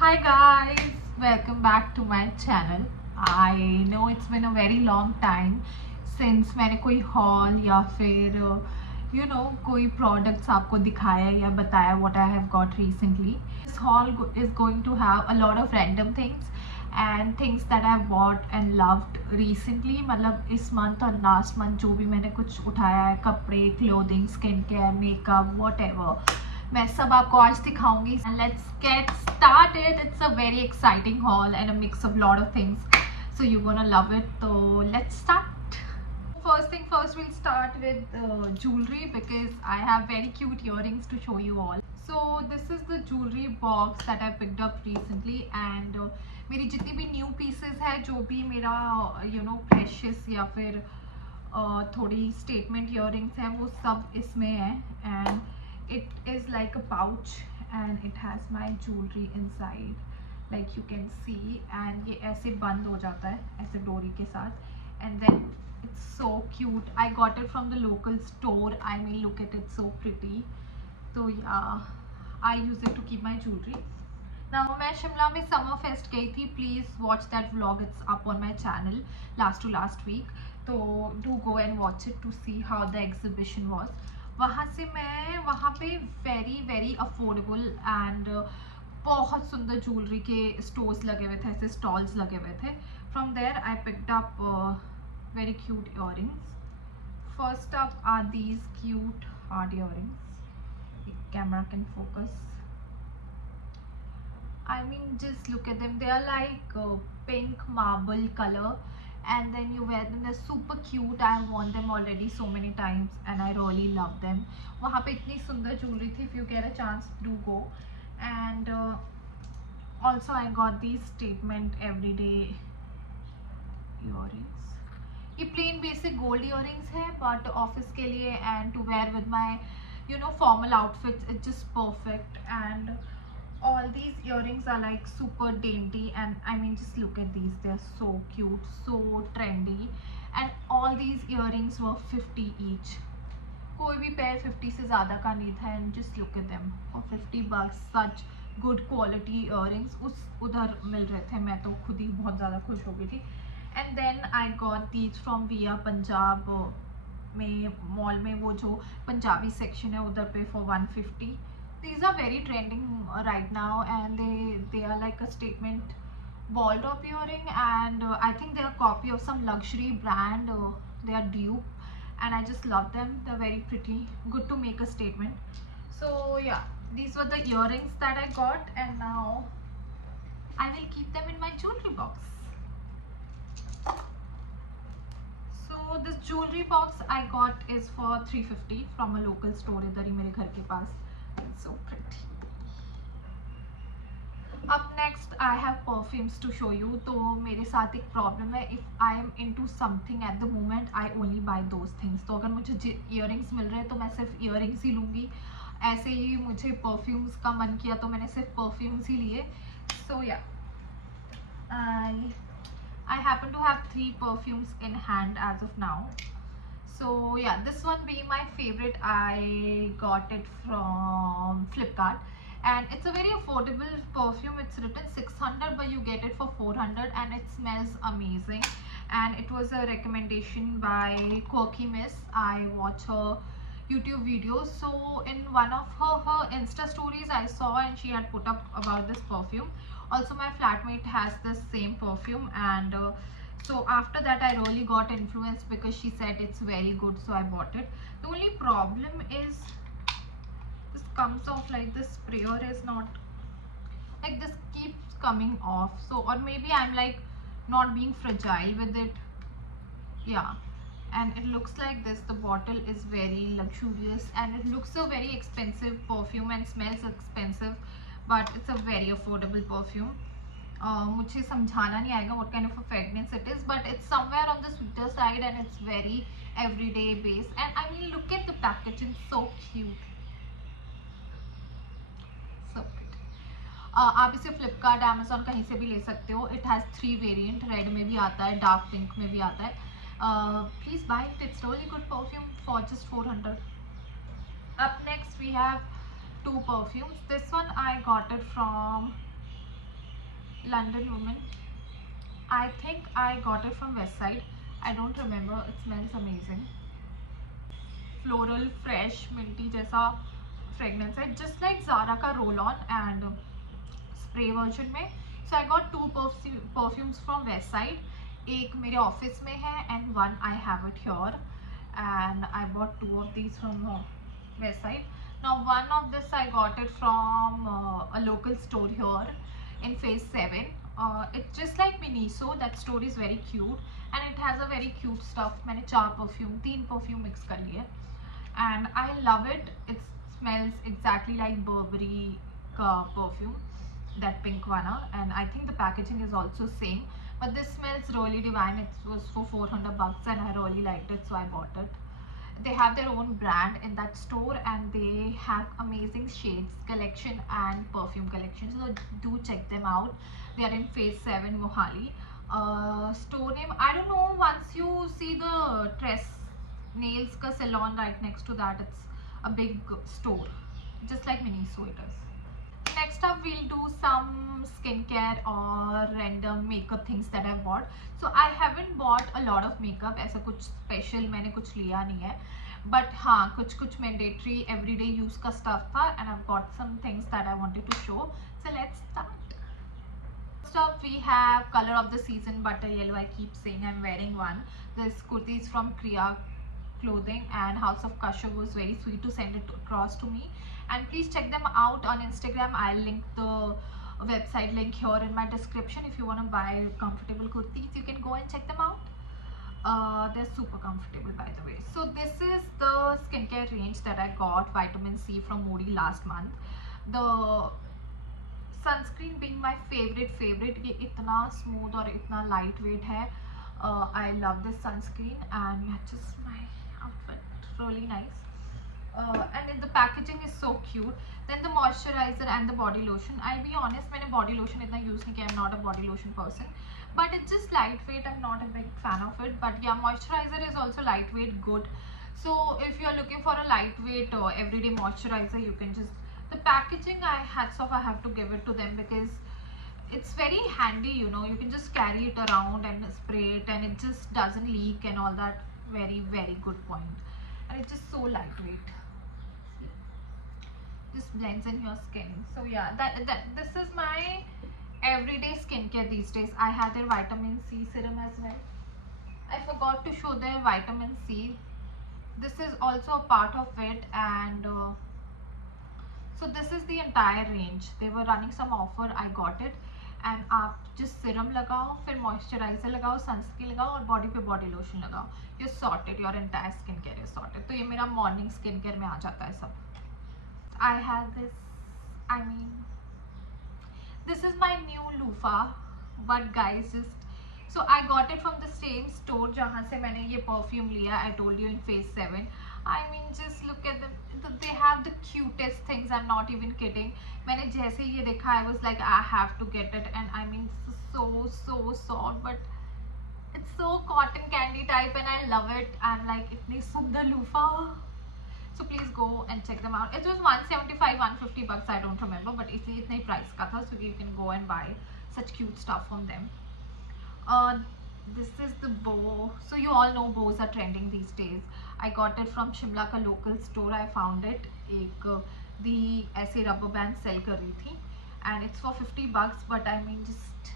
Hi guys, welcome back to my channel. I know it's been a very long time since मैंने कोई haul या फिर कोई products आपको दिखाया या बताया what I have got recently. This haul is going to have a lot of random things and things that I have bought and loved recently. मतलब इस month और last month जो भी मैंने कुछ उठाया है, कपड़े, clothing, skincare, makeup, whatever, मैं सब आपको आज दिखाऊंगी. Let's get started. It's a very exciting haul and a mix of lot of things, so you're gonna love it. So let's start. First thing first, we'll start with jewelry because I have very cute earrings to show you all. So this is the jewelry box that I picked up recently and मेरी जितनी भी new pieces है, जो भी मेरा precious या फिर थोड़ी statement earrings है, वो सब इसमें है. And it is like a pouch and it has my jewelry inside, like you can see. And ये ऐसे बंद हो जाता है ऐसे डोरी के साथ. And then it's so cute. I got it from the local store. I mean, look at it, so pretty. So yeah, I use it to keep my jewelry. Now मैं शिमला में समर फेस्ट गई थी. Please watch that vlog, it's up on my channel last to last week. तो do go and watch it to see how the exhibition was. वहाँ से मैं वहाँ पे वेरी वेरी अफोर्डेबल एंड बहुत सुंदर ज्वेलरी के स्टोर्स लगे हुए थे, ऐसे स्टॉल्स लगे हुए थे. From there I picked up very cute earrings. First up are these cute hard earrings. Camera can focus. I mean, just look at them. They are like pink marble color, and then you wear them. They're super cute. I have worn them already so many times and I really love them. वहाँ पे इतनी सुंदर jewelry थी. If you get a chance, do go. And also I got these statement everyday earrings. ये plain basic gold earrings है, but office के लिए and to wear with my formal outfits, it's just perfect. And all these earrings are like super dainty, and I mean, just look at these. They're so cute, so trendy. And all these earrings were 50 each. कोई भी pair 50 से ज़्यादा का नहीं था. And just look at them for 50 bucks. Such good quality earrings उधर मिल रहे थे. मैं तो खुद ही बहुत ज़्यादा खुश हो गई थी. And then I got these from Via Punjab में मॉल में, वो जो पंजाबी सेक्शन है उधर पे, for 150. These are very trending right now, and they are like a statement ball top earring, and I think they are a copy of some luxury brand. They are dupe, and I just love them. They're very pretty, good to make a statement. So yeah, these were the earrings that I got, and now I will keep them in my jewelry box. So this jewelry box I got is for 350 from a local store इधर ही मेरे घर के पास. It's so pretty. Up next I have perfumes to show you. तो मेरे साथ एक problem है. If I am into something at the moment, I only buy those things. तो अगर मुझे earrings मिल रहे हैं तो मैं सिर्फ earrings ही लूँगी. ऐसे ही मुझे perfumes का मन किया तो मैंने सिर्फ perfumes ही लिए. So yeah, I happen to have 3 perfumes in hand as of now. So yeah, this one being my favorite. I got it from Flipkart, and it's a very affordable perfume. It's written 600, but you get it for 400, and it smells amazing. And it was a recommendation by Quirky Miss. I watch her YouTube videos. So in one of her Insta stories I saw, and she had put up about this perfume. Also my flatmate has this same perfume, and so after that I really got influenced because she said it's very good, so I bought it. The only problem is this comes off like this sprayer is not like this, keeps coming off. So, or maybe I'm like not being fragile with it. Yeah, and it looks like this. The bottle is very luxurious and it looks a very expensive perfume and smells expensive, but it's a very affordable perfume. मुझे समझाना नहीं आएगा what kind of a fragrance it is, but it's somewhere on the sweeter side and it's very everyday base. And I mean, look at the packaging, so cute, so pretty. आप इसे Flipkart, Amazon कहीं से भी ले सकते हो. It has 3 variant. Red में भी आता है, डार्क पिंक में भी आता है. Please buy it. It's really good perfume for just 400. Up next we have 2 perfumes. This one I got it from London Woman. I think I got it from Westside. I don't remember. It smells amazing. Floral, fresh, minty जैसा fragrance है, just like Zara का roll-on and spray version में. So I got two perfumes from Westside. एक मेरे office में है and one I have it here, and I bought two of these from Westside. Now one of this I got it from a local store here in Phase 7. It's just like Miniso. That store is very cute and it has a very cute stuff. मैंने 3 perfume mix कर लिए and I love it. It smells exactly like Burberry का perfume, that pink one, and I think the packaging is also same, but this smells really divine. It was for $400 and I really liked it, so I bought it. They have their own brand in that store and they have amazing shades collection and perfume collection, so do check them out. They are in Phase 7 Mohali. Store name I don't know. Once you see the Tress Nails ka salon right next to that, it's a big store, just like Miniso it is. Next up we'll do some skincare or random makeup things that I bought. So I haven't bought a lot of makeup, ऐसा कुछ special मैंने कुछ लिया नहीं है, but हाँ कुछ mandatory everyday use का stuff था, and I've got some things that I wanted to show. So let's start. First up we have color of the season, butter yellow. I keep saying I'm wearing one. This kurti is from Kriya Clothing and House of Kashyap was very sweet to send it across to me, and please check them out on Instagram. I'll link the website link here in my description. If you want to buy comfortable kurtis, you can go and check them out. They're super comfortable, by the way. So this is the skincare range that I got, vitamin C from Modi last month. The sunscreen being my favorite. ये इतना smooth और इतना lightweight है. I love this sunscreen and matches my outfit really nice. And the packaging is so cute. Then the moisturizer and the body lotion. I'll be honest, मैंने body lotion इतना use नहीं किया. I'm not a body lotion person, but it's just lightweight. I'm not a big fan of it, but yeah, moisturizer is also lightweight, good. So if you're looking for a lightweight everyday moisturizer, you can just, the packaging, hats off, I have to give it to them because it's very handy, you know. You can just carry it around and spray it and it just doesn't leak and all that. Very good point. And it's just so lightweight, just blends in your skin. So yeah, this is my everyday skincare these days. I have their vitamin C serum as well. I forgot to show their vitamin C. This is also a part of it, and so this is the entire range. They were running some offer, I got it. And आप just serum लगाओ, फिर moisturizer लगाओ, sunscreen लगाओ और body पे body lotion लगाओ. You're sorted. Your entire skincare is sorted. तो ये मेरा morning skincare में आ जाता है सब. I have this. I mean, this is my new loofah. But guys, so I got it from the same store जहाँ से मैंने ये perfume लिया. I told you in Phase 7. I mean, just look at them. They have the cutest things. I'm not even kidding. मैंने जैसे ये देखा, I was like, I have to get it. And I mean, so soft, but it's so cotton candy type, and I love it. I'm like, इतनी सुंदर loofah. So please go and check them out. It was $175, $150, I don't remember, but इसलिए इतने price का था, so you can go and buy such cute stuff from them. This is the bow. So you all know bows are trending these days. I got it from Shimla का local store. I found it. एक the ऐसे rubber band sell कर रही थी, and it's for $50. But I mean, just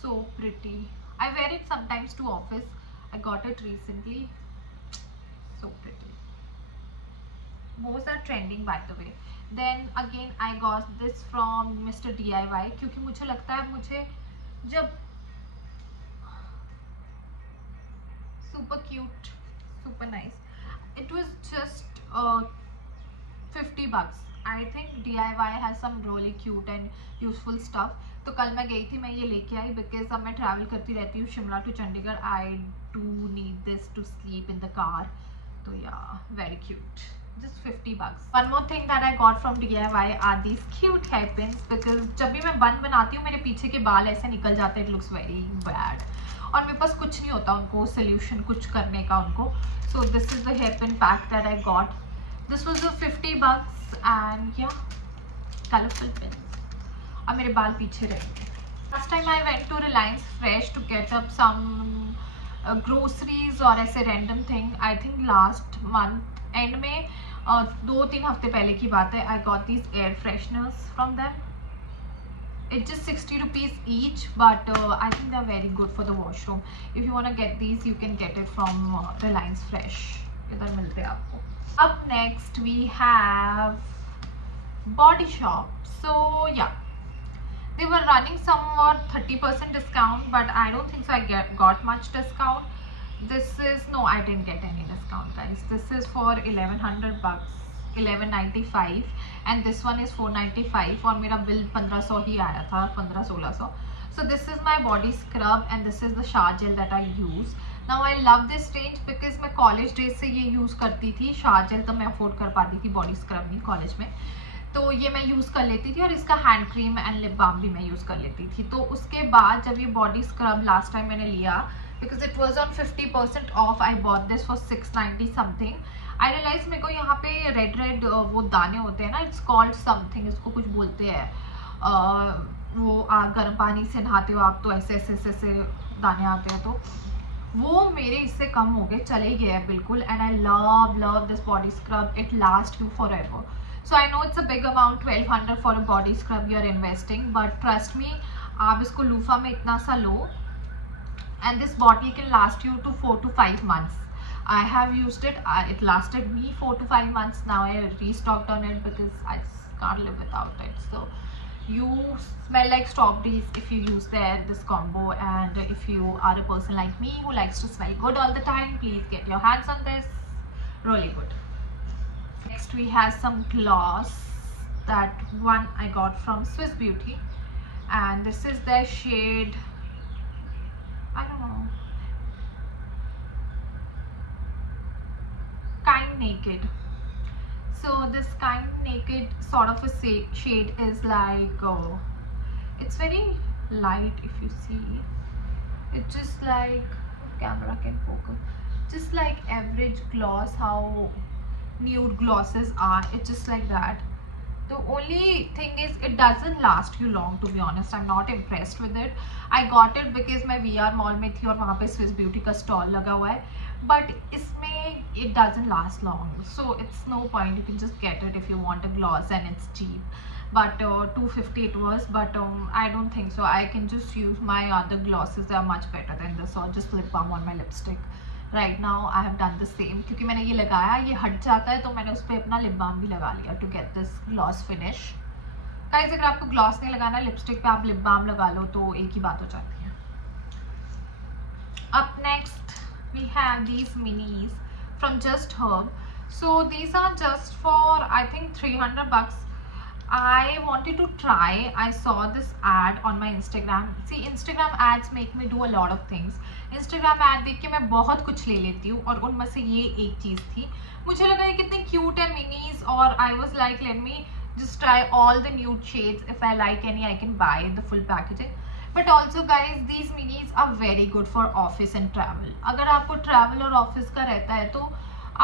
so pretty. I wear it sometimes to office. I got it recently. So pretty. Bows are trending, by the way. Then again, I got this from Mr. DIY क्योंकि मुझे लगता है मुझे जब super cute, super nice. It was just $50. I think DIY has some really cute and useful stuff. तो कल मैं गई थी, मैं ये लेके आई because अब मैं travel करती रहती हूँ Shimla to Chandigarh. I do need this to sleep in the car. तो yeah, very cute. Just $50. One more thing that I got from DIY are these cute hairpins because जब भी मैं बन बनाती हूँ मेरे पीछे के बाल ऐसे निकल जाते हैं. It looks very bad. और मेरे पास कुछ नहीं होता उनको solution कुछ करने का उनको. So this is the hairpin pack that I got. This was $50 and yeah, colorful pins. और मेरे बाल पीछे रहेंगे. Last time I went to Reliance Fresh to get up some groceries और ऐसे random thing. I think last month end में 2-3 हफ्ते पहले की बात है. I got these air fresheners from them. It's just 60 rupees each, but I think they're very good for the washroom. If you want to get these, you can get it from Reliance Fresh. इधर मिलते हैं आपको. Up next we have Body Shop. So yeah, they were running somewhat 30% discount, but I don't think so I got much discount. This is, no, I didn't get any discount, guys. This is for 1100 bucks, 1195, and this one is 495 और मेरा bill 1500 ही आया था, 1500-1600. So this is my body scrub and this is the shower gel that I use. Now I love this range because मैं college days से ये use करती थी. shower gel तो मैं afford कर पाती थी, body scrub नहीं college में. तो ये मैं यूज़ कर लेती थी और इसका hand cream and lip balm भी मैं यूज़ कर लेती थी. तो उसके बाद जब ये बॉडी स्क्रब लास्ट टाइम मैंने लिया, because it was on 50% off, I bought this for 690 something. I realise मेरे को यहाँ पे रेड वो दाने होते हैं ना, इट्स कॉल्ड समथिंग, इसको कुछ बोलते हैं. वो गर्म पानी से नहाते हो आप तो ऐसे ऐसे ऐसे ऐसे दाने आते हैं, तो वो मेरे इससे कम हो गए, चले गए हैं बिल्कुल. And I love this body scrub, it last you for ever. So I know it's a big amount, 1200 for a body scrub you are investing, but trust me, आप इसको लूफा में इतना सा लो and this bottle can last you to 4 to 5 months. I have used it, it lasted me 4 to 5 months. Now I restocked on it because I just can't live without it. So you smell like strawberries if you use this combo, and if you are a person like me who likes to smell good all the time, please get your hands on this. Really good. Next we have some gloss. That one I got from Swiss Beauty, and this is their shade, I don't know, Kind Naked. So this Kind Naked sort of a shade is like, it's very light. If you see, it's just like, camera can focus, just like average gloss, how nude glosses are. It's just like that. The only thing is it doesn't last you long, to be honest. I'm not impressed with it. I got it because मैं VR mall में थी और वहाँ पे Swiss Beauty का stall लगा हुआ है, but इसमें it doesn't last long, so it's no point. You can just get it if you want a gloss and it's cheap, but 250 it was, but I don't think so. I can just use my other glosses, they are much better than this, or just lip balm on my lipstick. Right now I have done the same, क्योंकि मैंने ये लगाया, ये हट जाता है, तो मैंने उस पर अपना लिप बाम भी लगा लिया to get this gloss finish. Guys, अगर आपको ग्लॉस नहीं लगाना, लिपस्टिक पे आप लिप बाम लगा लो तो एक ही बात हो जाती है. Up next we have these minis from Just Herb. So these are just for I think 300 bucks. I wanted to try. I saw this ad on my Instagram. See, Instagram ads make me do a lot of things. Instagram ad देख के मैं बहुत कुछ ले लेती हूँ, और उनमें से ये एक चीज़ थी. मुझे लगा ये कितने क्यूट है मिनीज, और I was like, let me just try all the nude shades. If I like any, I can buy the full packaging. But also guys, these minis are very good for office and travel. अगर आपको travel और office का रहता है तो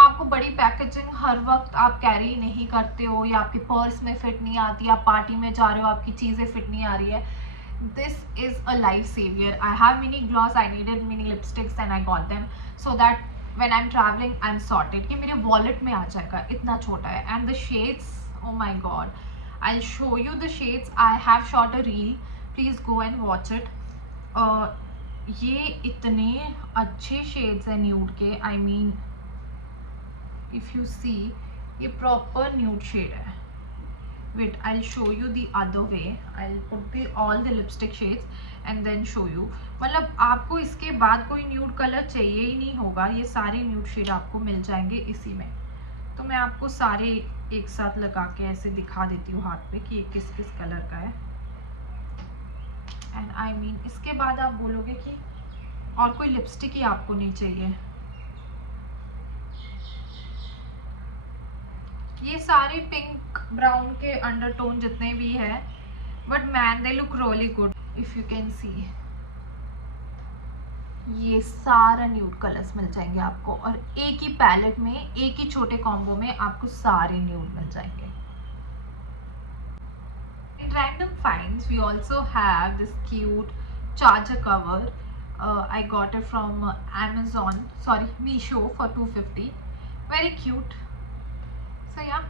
आपको बड़ी packaging हर वक्त आप कैरी नहीं करते हो, या आपके पर्स में फिट नहीं आती, आप पार्टी में जा रहे हो आपकी चीज़ें फिट नहीं आ रही है. This is a life savior. I have mini gloss, I needed mini lipsticks and I got them so that when I'm traveling I'm sorted. ये मेरे wallet में आ जाएगा, इतना छोटा है. And the shades, oh my god, I'll show you the shades. I have shot a reel, please go and watch it. ये इतने अच्छे shades हैं nude के. I mean, if you see, ये proper nude shade है. Wait, I'll show you the other way. I'll put all the lipstick shades and then show you. मतलब आपको इसके बाद कोई nude color चाहिए ही नहीं होगा, ये सारे nude shade आपको मिल जाएंगे इसी में. तो मैं आपको सारे एक साथ लगा के ऐसे दिखा देती हूँ हाथ पे कि ये किस किस कलर का है. And I mean, इसके बाद आप बोलोगे कि और कोई लिपस्टिक ही आपको नहीं चाहिए. ये सारे पिंक ब्राउन के अंडरटोन जितने भी है, but man they look really good. If you can see, ये सारा न्यूड कलर्स मिल जाएंगे आपको, और एक ही पैलेट में, एक ही छोटे कॉम्बो में आपको सारे न्यूड मिल जाएंगे. random finds, we also have this cute charger cover. I got it from Meesho for 250. Very cute. So yeah,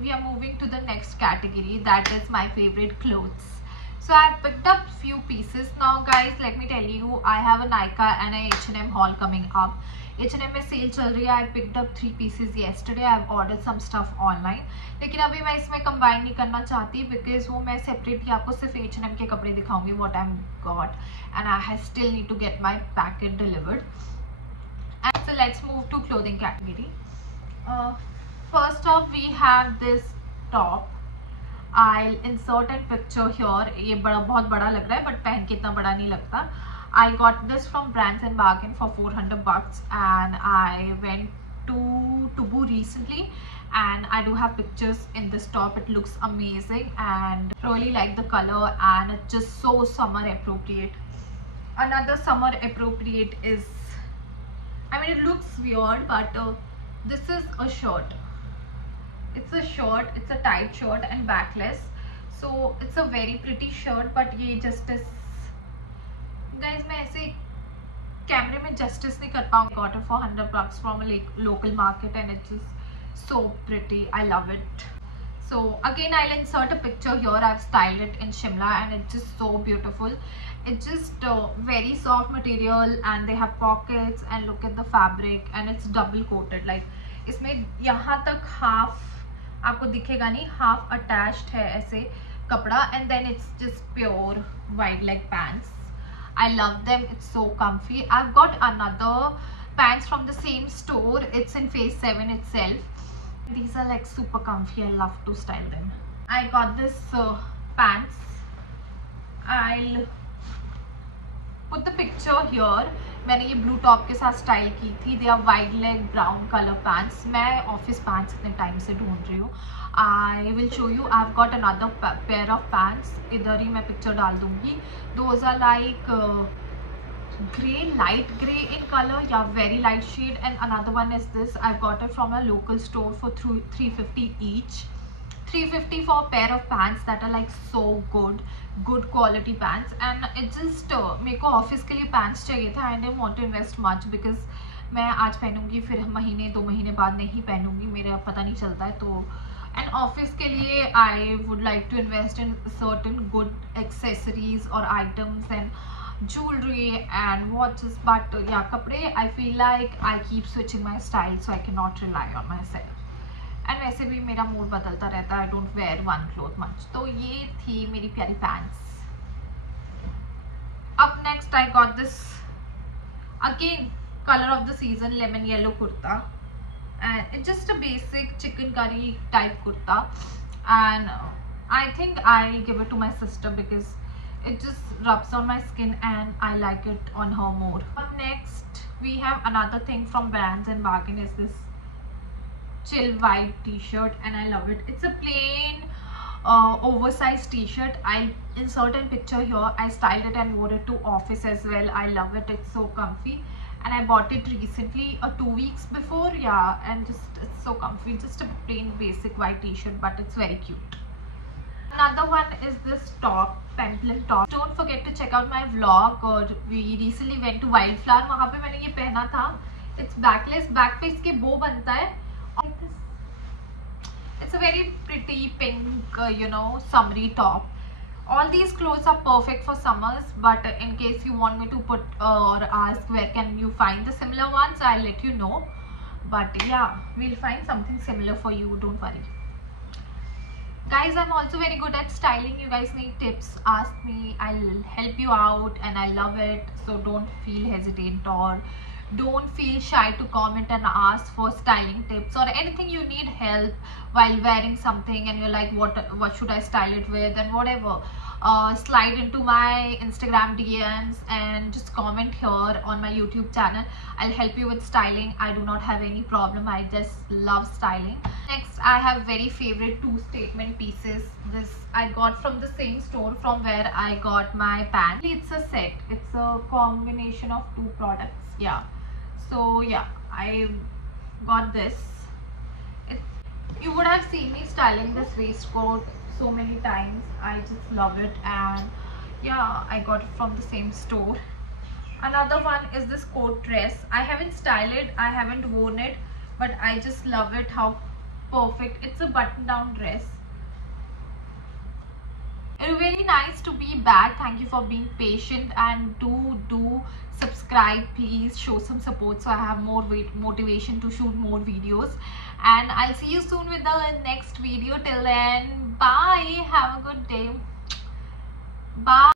we are moving to the next category, that is my favorite clothes. So I have picked up few pieces. Now guys, let me tell you, I have a Nykaa and a H&M haul coming up. H&M में cell चल रही है. I picked up 3 pieces yesterday. I have ordered some stuff online. लेकिन अभी मैं इसमें combine नहीं करना चाहती because वो मैं सेपरेटली आपको सिर्फ H&M के कपड़े दिखाऊंगी what I got, and I still need to get my packet delivered. And so let's move to clothing category. First off, we have this top. I'll insert a picture here. ये बहुत बड़ा लग रहा है but पहन के इतना बड़ा नहीं लगता. I got this from Brands and Bargain for 400 bucks, and I went to Tubu recently, and I do have pictures in this top. It looks amazing and really like the color, and it's just so summer appropriate. Another summer appropriate is, I mean, it looks weird, but this is a shirt. It's a shirt, it's a tight shirt and backless, so it's a very pretty shirt, but ये just is, guys, मैं ऐसे कैमरे में justice नहीं कर पाऊँ. Got it for 100 bucks from a local market, and it's just so pretty. I love it. So again, I'll insert a picture here. I've styled it in Shimla, and it's just so beautiful. It's just very soft material, and they have pockets, and look at the fabric, and it's double coated. Like इसमें यहाँ तक half आपको दिखेगा नहीं, half attached है ऐसे कपड़ा, and then it's just pure wide leg pants. I love them. It's so comfy. I've got another pants from the same store. It's in Phase 7 itself. These are like super comfy. I love to style them. I got this pants. I'll put the picture here. मैंने ये blue top के साथ style की थी. They are wide leg brown colour pants. मैं office pants इतने time से ढूंढ रही हूँ. I will show you. I have got another pair of pants. इधर ही मैं पिक्चर डाल दूंगी. Those are like grey, light grey in color, yeah, very light shade. And another one is this. I got it from a local store for 350 each. 350 for a pair of pants that are like so good quality pants. And it just मेरे को office के लिए pants चाहिए था. I didn't want to invest much because मैं आज पहनूंगी, फिर महीने 2 महीने बाद नहीं पहनूंगी, मेरा पता नहीं चलता है. तो and office के लिए I would like to invest in certain good accessories or items and jewelry and watches. But yeah, कपड़े I feel like I keep switching my style, so I cannot rely on myself. And वैसे भी मेरा mood बदलता रहता है. I don't wear one cloth much. तो ये थी मेरी प्यारी pants. Up next I got this, again color of the season, lemon yellow kurta, and it's just a basic chicken curry type kurta, and I think I'll give it to my sister because it just rubs on my skin and I like it on her more. Up next we have another thing from Brands and Bargain. Is this chill white t-shirt, and I love it. It's a plain oversized t-shirt. I'll insert a picture here. I styled it and wore it to office as well. I love it. It's so comfy, and I bought it recently 2 weeks before. Yeah, and just it's so comfy. Just a plain basic white t-shirt, but it's very cute. Another one is this top, Pamplin top. Don't forget to check out my vlog. Or we recently went to Wildflower. वहाँ पे मैंने ये पहना था. It's backless. Back पे इसके bow बनता है. Like this. It's a very pretty pink, summery top. All these clothes are perfect for summers, but in case you want me to put or ask where can you find the similar ones, I'll let you know. But yeah, we'll find something similar for you, don't worry. Guys, I'm also very good at styling. You guys need tips, ask me, I'll help you out, and I love it. So don't feel hesitant or don't feel shy to comment and ask for styling tips or anything you need help while wearing something and you're like, what should I style it with, and whatever. Slide into my Instagram DMs and just comment here on my YouTube channel. I'll help you with styling. I do not have any problem. I just love styling. Next, I have very favorite 2 statement pieces. This I got from the same store from where I got my pants. It's a set. It's a combination of 2 products. Yeah. So yeah, I got this. You would have seen me styling this waistcoat so many times. I just love it, and yeah, I got it from the same store. Another one is this coat dress. I haven't styled it, I haven't worn it, but I just love it, how perfect. It's a button down dress. It's really nice to be back. Thank you for being patient, and do subscribe, please show some support so I have more motivation to shoot more videos. And I'll see you soon with the next video. Till then, bye, have a good day, bye.